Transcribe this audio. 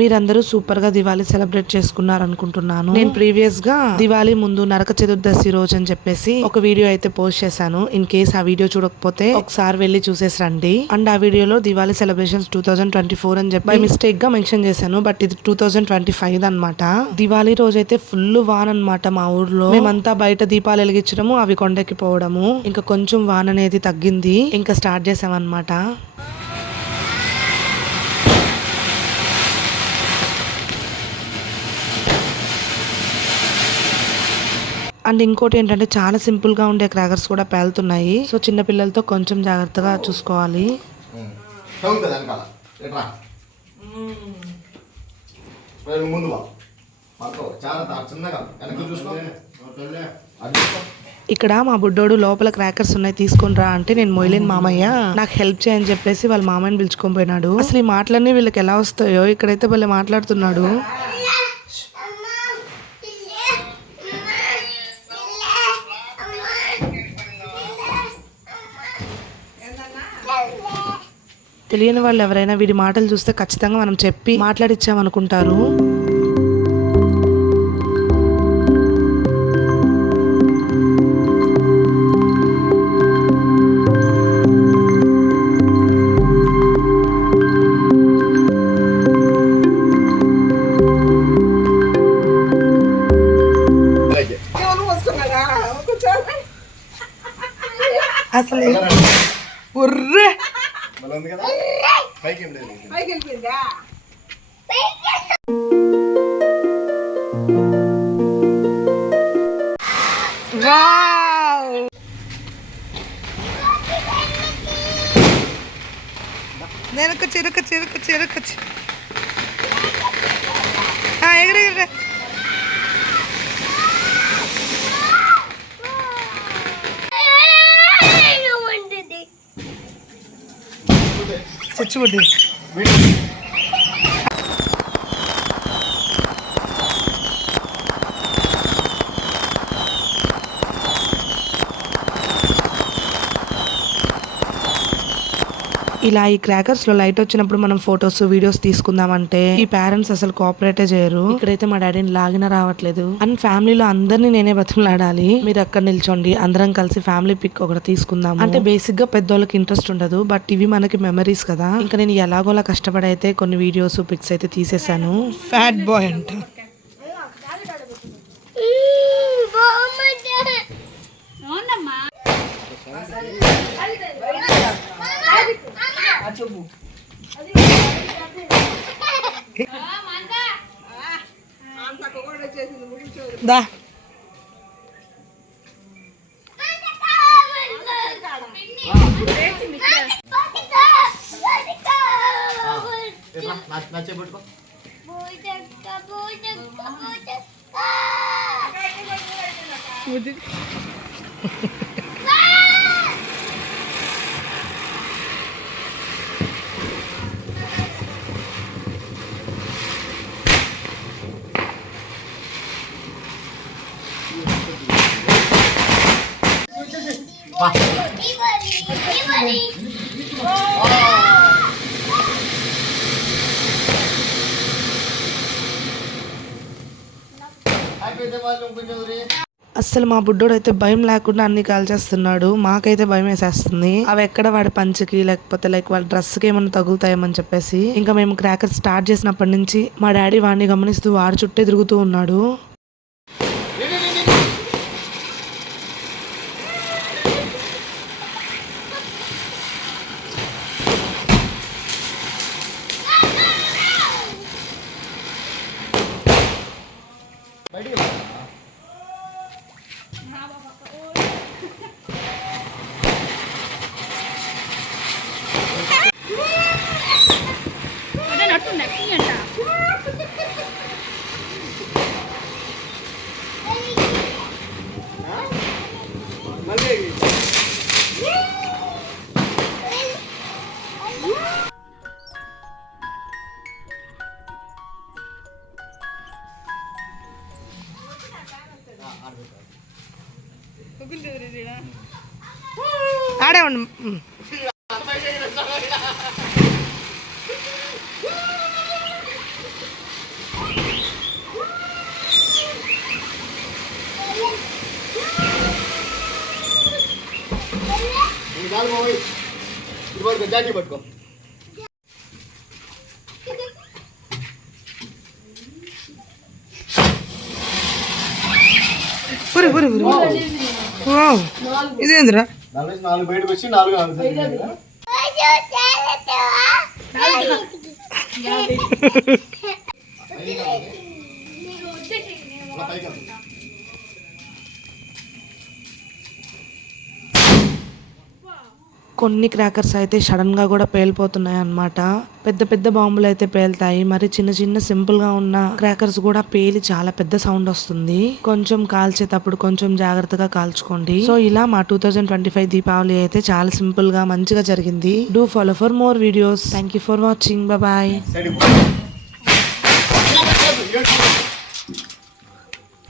మీరందరూ సూపర్ గా దివాళీ సెలబ్రేట్ చేసుకున్నారు అనుకుంటున్నాను. నేను ప్రీవియస్ గా దివాళీ ముందు నరక చతుర్దశి రోజు అని చెప్పేసి ఒక వీడియో అయితే పోస్ట్ చేశాను. ఇన్ కేస్ ఆ వీడియో చూడకపోతే ఒకసారి వెళ్ళి చూసేసి రండి. అండ్ ఆ వీడియోలో దివాళీ సెలబ్రేషన్స్ 2024 అని చెప్పి బై మిస్టేక్ గా మెన్షన్ చేశాను. బట్ ఇది 2025 అనమాట. దివాళీ రోజు అయితే ఫుల్ వాన్ అనమాట మా ఊర్లో. మేమంతా బయట దీపాలు వెలిగించడము, అవి కొండకి పోవడము. ఇంకా కొంచెం వాన్ అనేది తగ్గింది, ఇంకా స్టార్ట్ చేసామన్నమాట. అండ్ ఇంకోటి ఏంటంటే చాలా సింపుల్ గా ఉండే క్రాకర్స్ కూడా పేలుతున్నాయి. సో చిన్న పిల్లలతో కొంచెం జాగ్రత్తగా చూసుకోవాలి. ఇక్కడ మా బుడ్డోడు లోపల క్రాకర్స్ ఉన్నాయి తీసుకొని రా అంటే నేను మొయిలేని మామయ్య నాకు హెల్ప్ చేయని చెప్పేసి వాళ్ళ మామయ్యని పిలుచుకొని పోయినాడు. అసలు ఈ మాటలన్నీ వీళ్ళకి ఎలా వస్తాయో, ఇక్కడైతే భలే మాట్లాడుతున్నాడు. తెలియని వాళ్ళు ఎవరైనా వీడి మాటలు చూస్తే ఖచ్చితంగా మనం చెప్పి మాట్లాడిచ్చామనుకుంటారు. అసలు చెరుకు ఎగర చిచ్చుబుడ్డి ఇలా ఈ క్రాకర్స్ లో లైట్ వచ్చినప్పుడు మనం ఫొటోస్ వీడియోస్ తీసుకుందామంటే ఈ పేరెంట్స్ అసలు కోఆపరేటే చేయరు. ఇక్కడైతే మా డాడీని లాగినా రావట్లేదు. అండ్ ఫ్యామిలీలో అందరినీ నేనే బతుకులాడాలి. మీరు అక్కడ నిల్చోండి, అందరం కలిసి ఫ్యామిలీ పిక్ ఒకటి తీసుకుందాం అంటే బేసిక్ గా పెద్దోళ్ళకి ఇంట్రెస్ట్ ఉండదు, బట్ ఇవి మనకి మెమరీస్ కదా. ఇంకా నేను ఎలాగోలా కష్టపడి అయితే కొన్ని వీడియోస్ పిక్స్ అయితే తీసేసాను. ఫ్యాట్ బాయ్ అంట. దా అస్సలు మా బుడ్డోడు అయితే భయం లేకుండా అన్ని కాల్చేస్తున్నాడు. మాకైతే భయం వేసేస్తుంది. అవి ఎక్కడ వాడి పంచకి లేకపోతే లైక్ వాడి డ్రెస్ కి ఏమన్నా తగులుతాయేమని చెప్పేసి ఇంకా మేము క్రాకర్ స్టార్ట్ చేసినప్పటి నుంచి మా డాడీ వాడిని గమనిస్తూ వాడి చుట్టే తిరుగుతూ ఉన్నాడు. ఆడే ఉండు. నాలుగు పోయి ఇది పట్టుకో జాకీ పట్టుకో ఇదేంద్రా నాలుగు బయటకు వచ్చి నాలుగు కొన్ని క్రాకర్స్ అయితే సడన్ గా కూడా పేలిపోతున్నాయి అన్నమాట. పెద్ద పెద్ద బాంబులు అయితే పేలుతాయి, మరి చిన్న చిన్న సింపుల్ గా ఉన్న క్రాకర్స్ కూడా పేలి చాలా పెద్ద సౌండ్ వస్తుంది. కొంచెం కాల్చేటప్పుడు కొంచెం జాగ్రత్తగా కాల్చుకోండి. సో ఇలా మా 2025 దీపావళి అయితే చాలా సింపుల్ గా మంచిగా జరిగింది. Do follow for more videos. Thank you for watching. Bye.